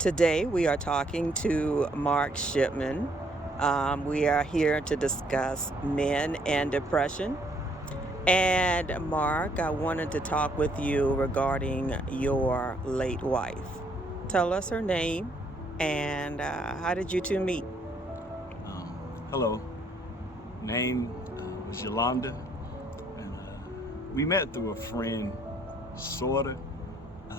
Today we are talking to Mark Shipman. We are here to discuss men and depression. And Mark, I wanted to talk with you regarding your late wife. Tell us her name and how did you two meet? Hello. Name was Yolanda, and we met through a friend, sorta. Uh,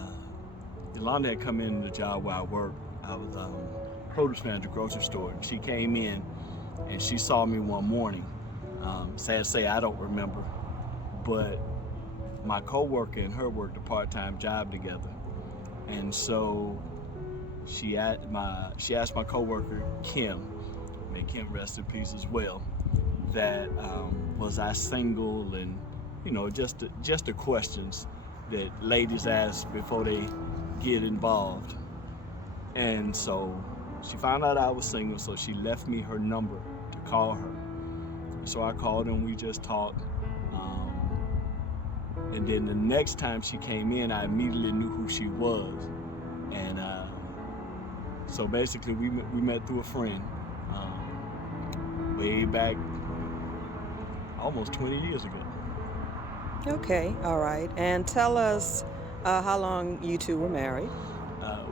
Yolanda had come in the job where I worked. I was produce manager, grocery store, and she came in, and she saw me one morning. Sad to say, I don't remember, but my coworker and her worked a part-time job together, and so she asked my coworker Kim, may Kim rest in peace as well, that was I single, and just the questions that ladies ask before they get involved. And so she found out I was single, so she left me her number to call her. So I called and we just talked. And then the next time she came in, I immediately knew who she was. And so basically, we met through a friend way back almost 20 years ago. Okay, all right. And tell us how long you two were married.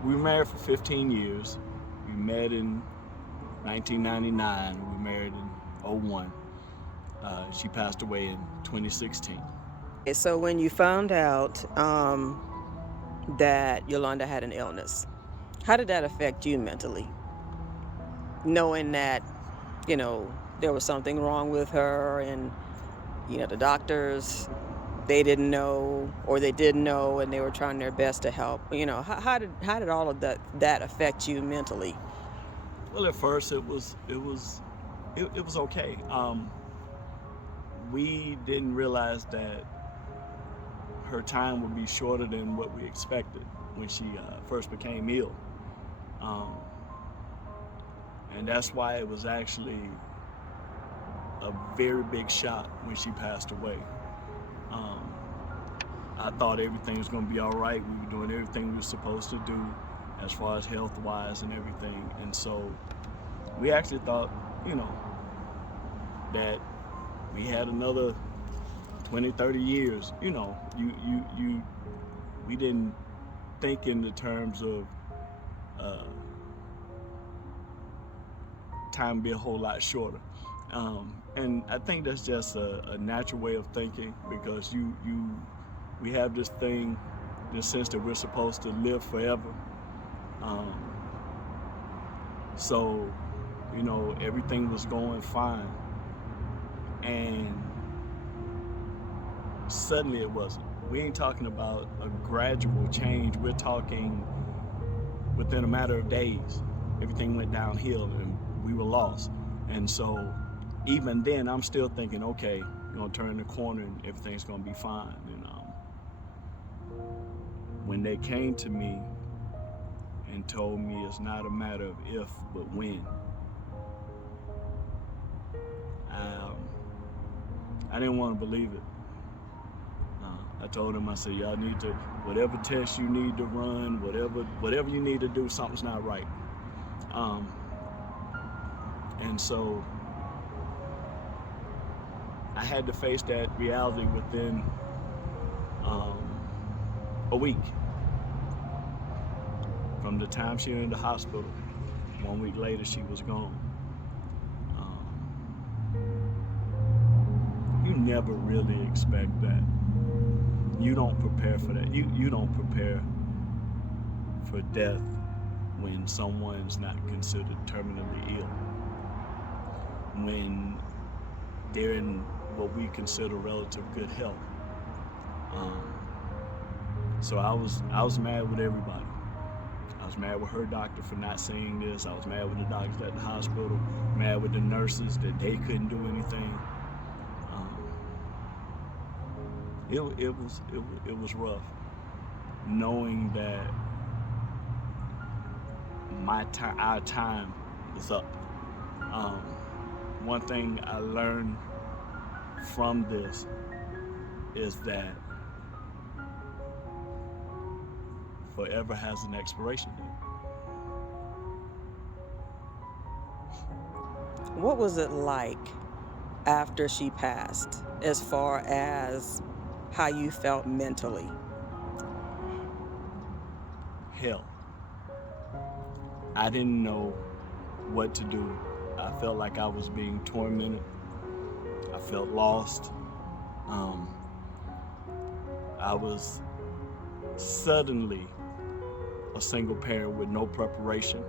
We were married for 15 years. We met in 1999. We were married in '01. She passed away in 2016. So when you found out that Yolanda had an illness, how did that affect you mentally? Knowing that, there was something wrong with her and, the doctors, they didn't know or they did know and they were trying their best to help. How did all of that affect you mentally? Well, at first it was okay. We didn't realize that her time would be shorter than what we expected when she first became ill. Um, and that's why it was actually a very big shock when she passed away. Um, I thought everything was going to be all right. We were doing everything we were supposed to do as far as health-wise and everything. And so we actually thought, that we had another 20, 30 years. We didn't think in the terms of time be a whole lot shorter. And I think that's just a natural way of thinking, because we have this sense that we're supposed to live forever. So, everything was going fine, and suddenly it wasn't. We ain't talking about a gradual change. We're talking within a matter of days, everything went downhill and we were lost. And so even then, I'm still thinking, okay, you're gonna turn the corner and everything's gonna be fine. And when they came to me and told me it's not a matter of if, but when, I didn't want to believe it. I told him, I said, y'all need to, whatever test you need to run, whatever you need to do, something's not right. And so I had to face that reality within a week. From the time she was in the hospital, 1 week later she was gone. You never really expect that. You don't prepare for that. You don't prepare for death when someone's not considered terminally ill. When they're in what we consider relative good health. So I was mad with everybody. I was mad with her doctor for not saying this. I was mad with the doctors at the hospital. Mad with the nurses that they couldn't do anything. It was rough, knowing that our time was up. One thing I learned from this is that forever has an expiration date. What was it like after she passed, as far as how you felt mentally? Hell, I didn't know what to do. I felt like I was being tormented. I felt lost. Um, I was suddenly a single parent with no preparation.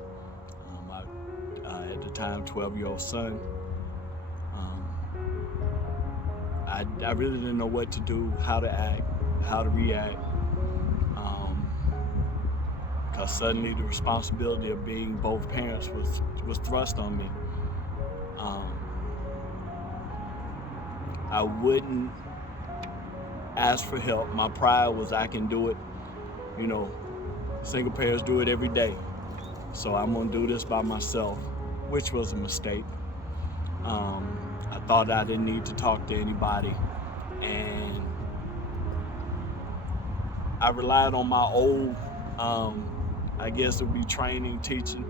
At the time, 12-year-old son. I really didn't know what to do, how to act, how to react, because suddenly the responsibility of being both parents was thrust on me. Um, I wouldn't ask for help. My pride was I can do it. You know, single parents do it every day. So I'm gonna do this by myself, which was a mistake. I thought I didn't need to talk to anybody, and I relied on my old, I guess it would be training, teaching.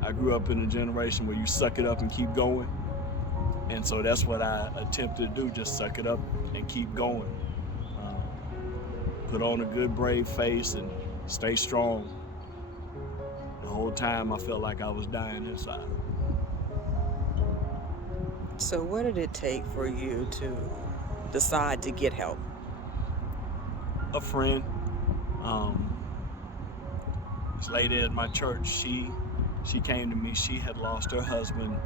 I grew up in a generation where you suck it up and keep going. And so that's what I attempted to do, just suck it up and keep going. Um, Put on a good, brave face and stay strong. The whole time I felt like I was dying inside. So, what did it take for you to decide to get help? A friend, um, this lady at my church, she came to me. She had lost her husband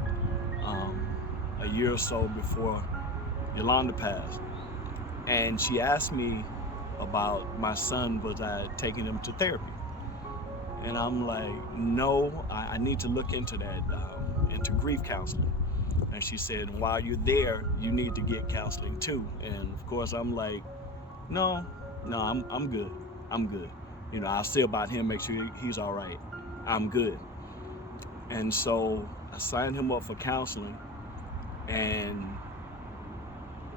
a year or so before Yolanda passed. And she asked me about my son, was I taking him to therapy? And I'm like, no, I need to look into that, into grief counseling. And she said, while you're there, you need to get counseling too. And of course, I'm like, no, I'm good. I'm good. You know, I'll see about him, make sure he's all right. I'm good. And so I signed him up for counseling. And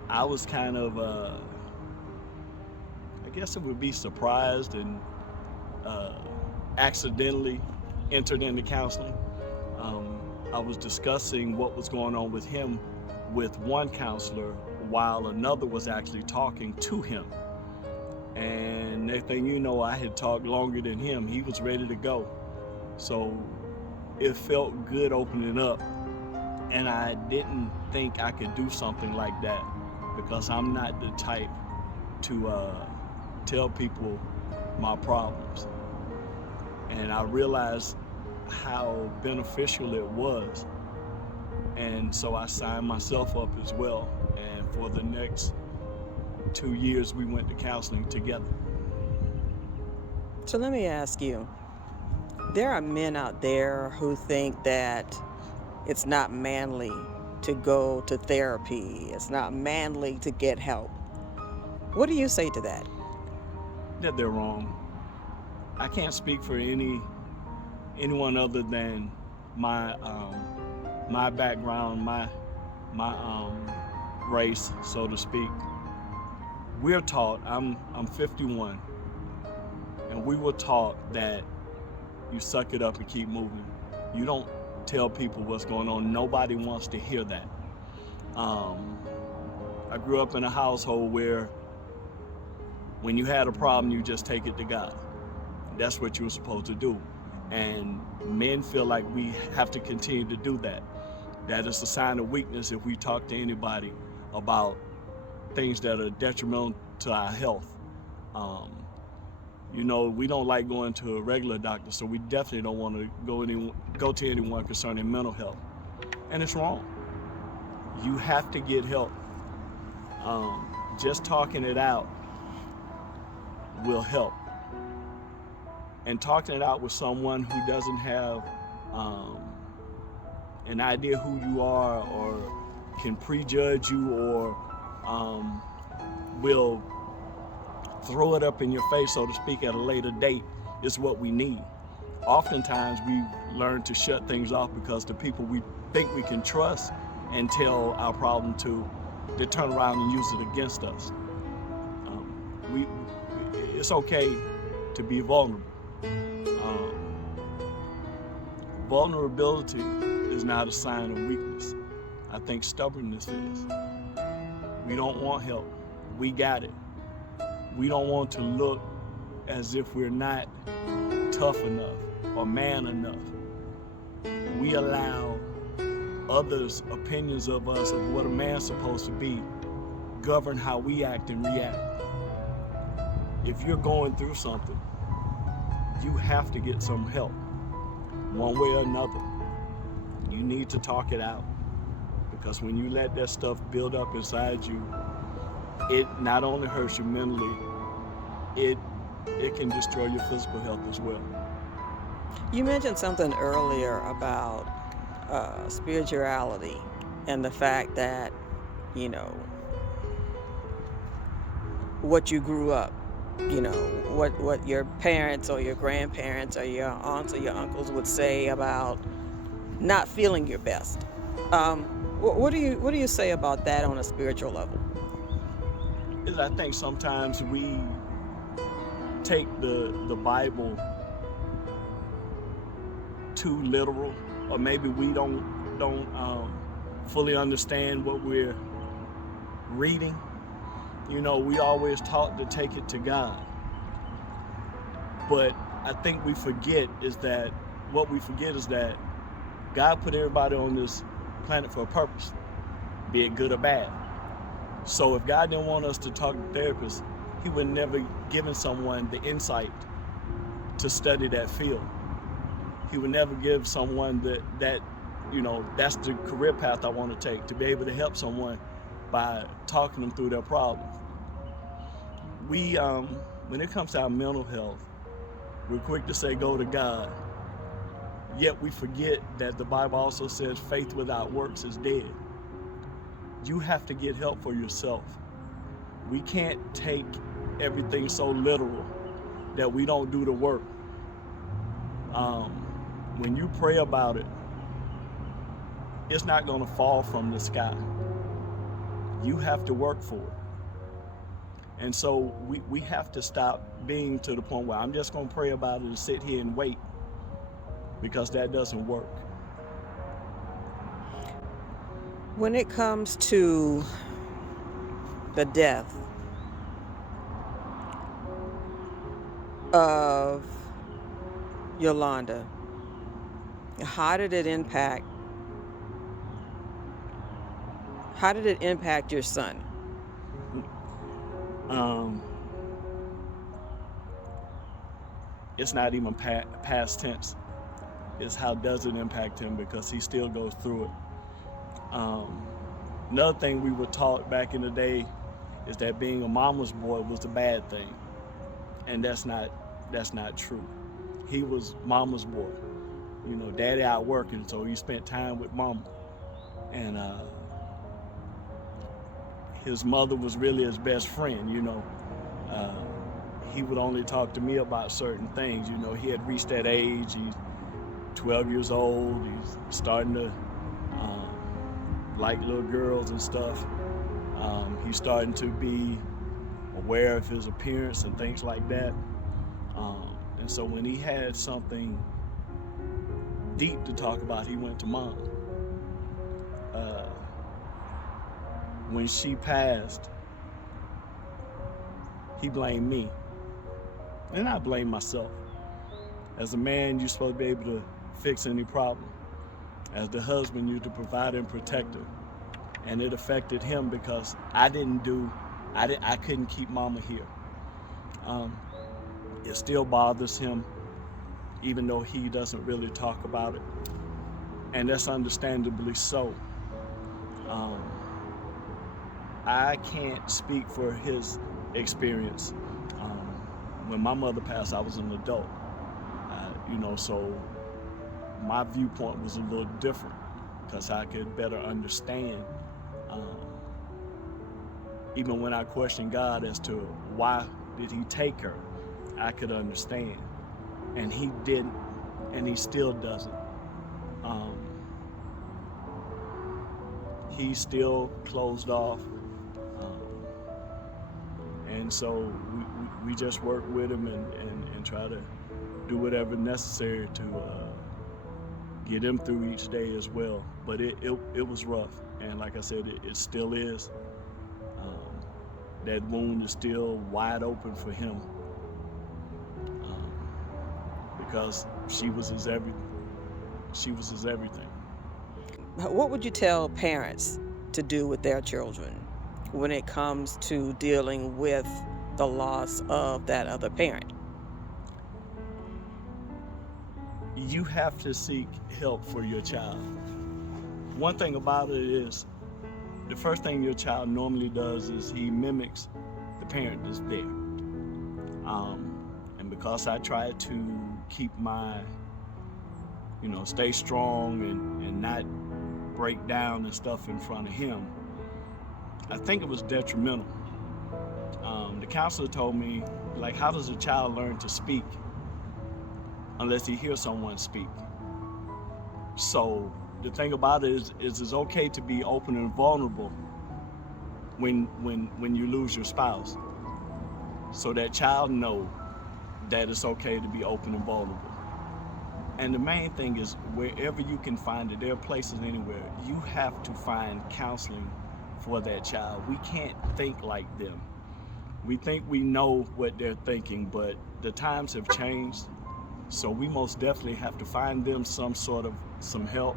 I was kind of, I guess it would be surprised and accidentally entered into counseling. I was discussing what was going on with him with one counselor while another was actually talking to him. And next thing you know, I had talked longer than him. He was ready to go. So it felt good opening up. And I didn't think I could do something like that because I'm not the type to tell people my problems. And I realized how beneficial it was. And so I signed myself up as well. And for the next 2 years, we went to counseling together. So, let me ask you, there are men out there who think that it's not manly to go to therapy, it's not manly to get help. What do you say to that? That they're wrong. I can't speak for anyone other than my background, my race, so to speak. We're taught. I'm 51, and we were taught that you suck it up and keep moving. You don't tell people what's going on. Nobody wants to hear that. I grew up in a household where when you had a problem, you just take it to God. That's what you were supposed to do. And men feel like we have to continue to do that. That is a sign of weakness if we talk to anybody about things that are detrimental to our health. You know, we don't like going to a regular doctor, so we definitely don't want to go to anyone concerning mental health. And it's wrong. You have to get help. Just talking it out will help. And talking it out with someone who doesn't have an idea who you are or can prejudge you or will throw it up in your face, so to speak, at a later date is what we need. Oftentimes we learn to shut things off because the people we think we can trust and tell our problem to, they turn around and use it against us. It's okay to be vulnerable. Vulnerability is not a sign of weakness. I think stubbornness is. We don't want help. We got it. We don't want to look as if we're not tough enough or man enough. We allow others' opinions of us, of what a man's supposed to be, govern how we act and react. If you're going through something, you have to get some help, one way or another. You need to talk it out, because when you let that stuff build up inside you, it not only hurts you mentally, it can destroy your physical health as well. You mentioned something earlier about spirituality and the fact that, you know, what you grew up, you know, what your parents or your grandparents or your aunts or your uncles would say about not feeling your best. Um, what do you say about that on a spiritual level? Is I think sometimes we take the Bible too literal, or maybe we don't fully understand what we're reading. You know, we always taught to take it to God, but I think what we forget is that God put everybody on this planet for a purpose, be it good or bad. So if God didn't want us to talk to therapists, he would never given someone the insight to study that field. He would never give someone that you know, that's the career path I want to take, to be able to help someone by talking them through their problems. We, when it comes to our mental health, we're quick to say go to God, yet we forget that the Bible also says faith without works is dead. You have to get help for yourself. We can't take everything so literal that we don't do the work. When you pray about it, it's not going to fall from the sky. You have to work for it. And so we have to stop being to the point where I'm just going to pray about it and sit here and wait, because that doesn't work. When it comes to the death of Yolanda, how did it impact your son? It's not even past tense. It's how does it impact him, because he still goes through it. Another thing we were taught back in the day is that being a mama's boy was a bad thing, and that's not true. He was mama's boy. You know, daddy out working, so he spent time with mama, and his mother was really his best friend. You know, he would only talk to me about certain things. You know, he had reached that age. He's 12 years old. He's starting to like little girls and stuff. He's starting to be aware of his appearance and things like that. And so when he had something deep to talk about, he went to mom. When she passed, he blamed me. And I blame myself. As a man, you're supposed to be able to fix any problem. As the husband, you're to provide and protect her. And it affected him because I couldn't keep mama here. It still bothers him, even though he doesn't really talk about it. And that's understandably so. I can't speak for his experience. When my mother passed, I was an adult. You know, so my viewpoint was a little different because I could better understand. Even when I questioned God as to why did he take her, I could understand. And he didn't, and he still doesn't. He's still closed off. And so we just work with him and try to do whatever necessary to get him through each day as well. But it was rough, and like I said, it still is. That wound is still wide open for him, because she was his everything. She was his everything. What would you tell parents to do with their children when it comes to dealing with the loss of that other parent? You have to seek help for your child. One thing about it is, the first thing your child normally does is he mimics the parent that's there. And because I try to keep my, stay strong and not break down and stuff in front of him, I think it was detrimental. The counselor told me, like, how does a child learn to speak unless he hears someone speak? So the thing about it is it's okay to be open and vulnerable when you lose your spouse. So that child know that it's okay to be open and vulnerable. And the main thing is, wherever you can find it, there are places anywhere, you have to find counseling for that child. We can't think like them. We think we know what they're thinking, but the times have changed. So we most definitely have to find them some help.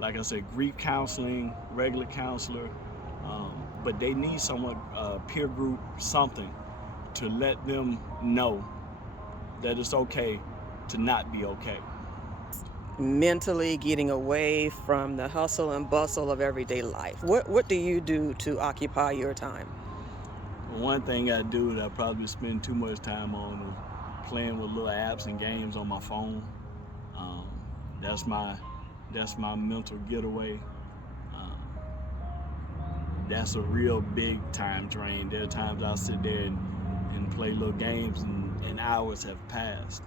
Like I said, grief counseling, regular counselor, but they need someone, peer group, something to let them know that it's okay to not be okay. Mentally getting away from the hustle and bustle of everyday life. What do you do to occupy your time? One thing I do that I probably spend too much time on is playing with little apps and games on my phone. Um, that's my mental getaway. Um, that's a real big time drain. There are times I'll sit there and play little games and hours have passed.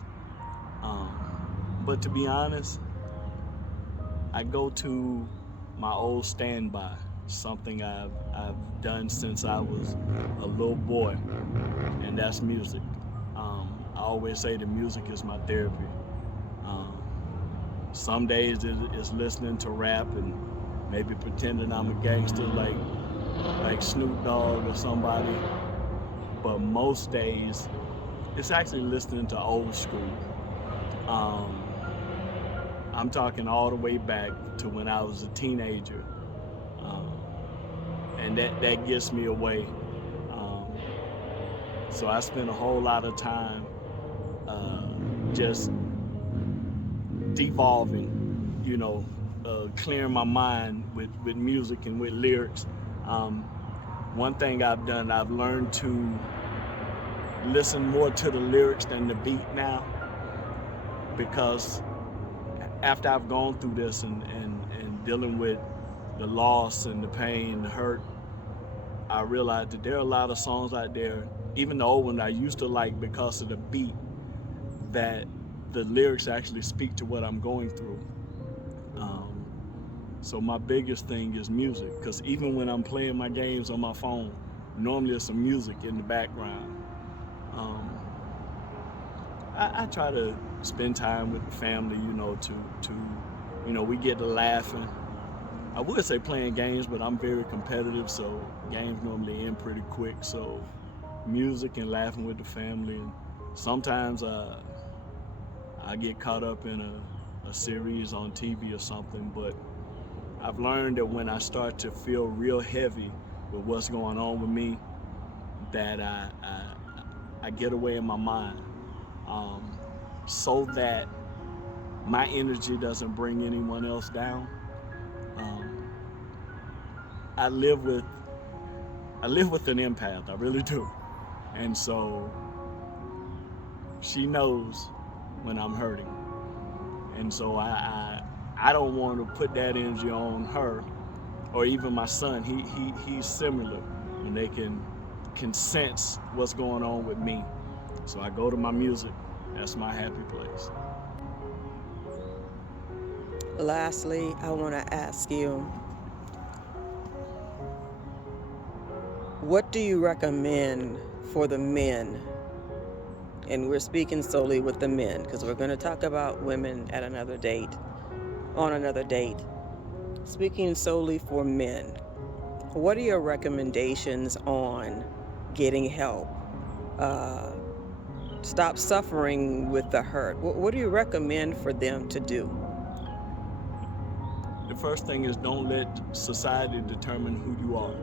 But to be honest, I go to my old standby, something I've done since I was a little boy, and that's music. I always say the music is my therapy. Um, some days it's listening to rap and maybe pretending I'm a gangster like Snoop Dogg or somebody. But most days it's actually listening to old school. Um, I'm talking all the way back to when I was a teenager, um, and that gets me away. Um, so I spend a whole lot of time just devolving, clearing my mind with music and with lyrics. Um, One thing I've done, I've learned to listen more to the lyrics than the beat now, because after I've gone through this and dealing with the loss and the pain, the hurt, I realized that there are a lot of songs out there, even the old one I used to like because of the beat, that the lyrics actually speak to what I'm going through. So my biggest thing is music, because even when I'm playing my games on my phone, normally there's some music in the background. Um, I try to spend time with the family, we get to laughing. I would say playing games, but I'm very competitive, so games normally end pretty quick. So music and laughing with the family, and sometimes I get caught up in a series on TV or something. But I've learned that when I start to feel real heavy with what's going on with me, that I get away in my mind, so that my energy doesn't bring anyone else down. Um, I live with an empath, I really do, and so she knows when I'm hurting, and so I don't want to put that energy on her, or even my son. He's similar, when they can sense what's going on with me. So I go to my music. That's my happy place. Lastly, I want to ask you, what do you recommend for the men and we're speaking solely with the men because we're going to talk about women at another date, on another date. Speaking solely for men, what are your recommendations on getting help? Stop suffering with the hurt. What do you recommend for them to do? The first thing is, don't let society determine who you are.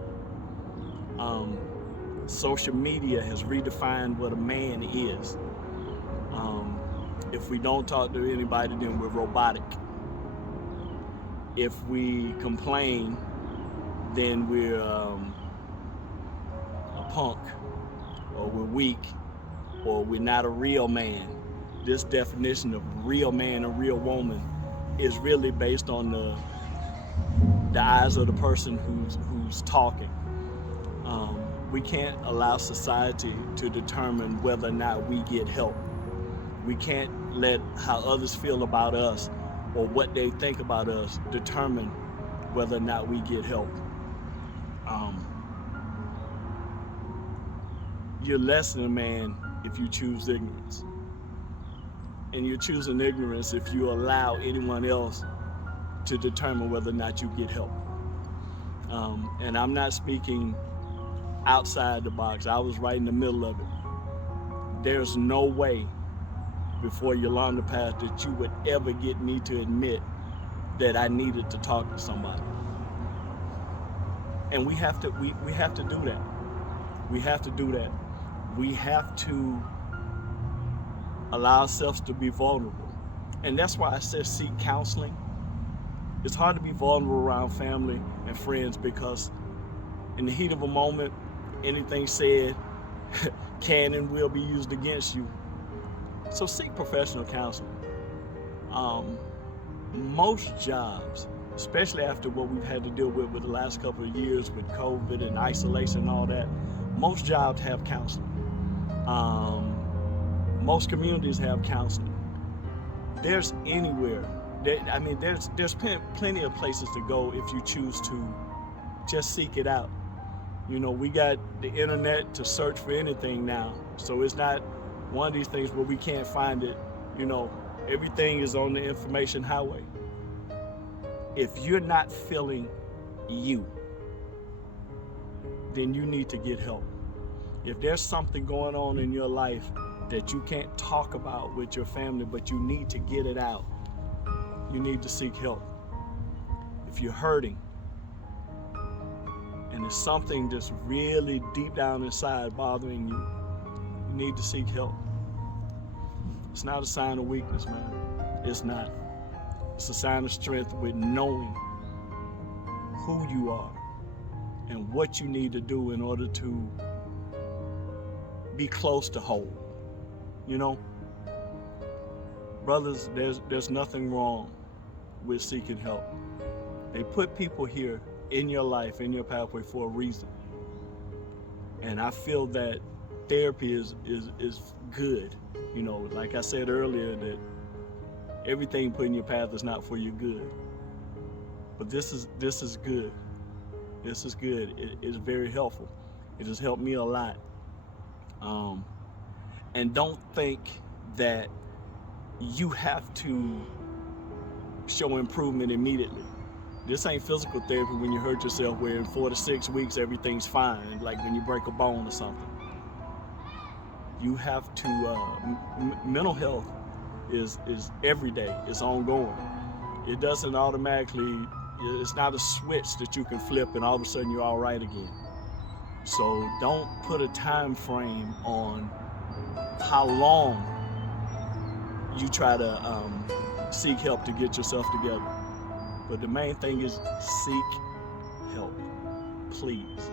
Social media has redefined what a man is. If we don't talk to anybody, then we're robotic. If we complain, then we're a punk, or we're weak, or we're not a real man. This definition of real man and real woman is really based on the eyes of the person who's talking. We can't allow society to determine whether or not we get help. We can't let how others feel about us or what they think about us determine whether or not we get help. You're less than a man if you choose ignorance. And you're choosing ignorance if you allow anyone else to determine whether or not you get help. And I'm not speaking outside the box. I was right in the middle of it. There's no way before Yolanda passed that you would ever get me to admit that I needed to talk to somebody. And we have to do that. We have to do that. We have to allow ourselves to be vulnerable. And that's why I said seek counseling. It's hard to be vulnerable around family and friends because in the heat of a moment, anything said can and will be used against you. So seek professional counseling. Most jobs, especially after what we've had to deal with the last couple of years with COVID and isolation and all that, most jobs have counseling. Most communities have counseling. There's anywhere. There's plenty of places to go if you choose to just seek it out. You know, we got the internet to search for anything now. So it's not one of these things where we can't find it. You know, everything is on the information highway. If you're not feeling you, then you need to get help. If there's something going on in your life that you can't talk about with your family, but you need to get it out, you need to seek help. If you're hurting and there's something that's really deep down inside bothering you, you need to seek help. It's not a sign of weakness, man. It's not. It's a sign of strength with knowing who you are and what you need to do in order to be close to whole. You know, brothers, there's nothing wrong with seeking help. They put people here in your life, in your pathway for a reason. And I feel that therapy is good. You know, like I said earlier, that everything put in your path is not for your good. But this is good. This is good. It is very helpful. It has helped me a lot. And don't think that you have to show improvement immediately. This ain't physical therapy when you hurt yourself where in 4 to 6 weeks everything's fine, like when you break a bone or something. You have to, mental health is every day, it's ongoing. It doesn't automatically, it's not a switch that you can flip and all of a sudden you're all right again. So don't put a time frame on how long you try to seek help to get yourself together. But the main thing is seek help, please.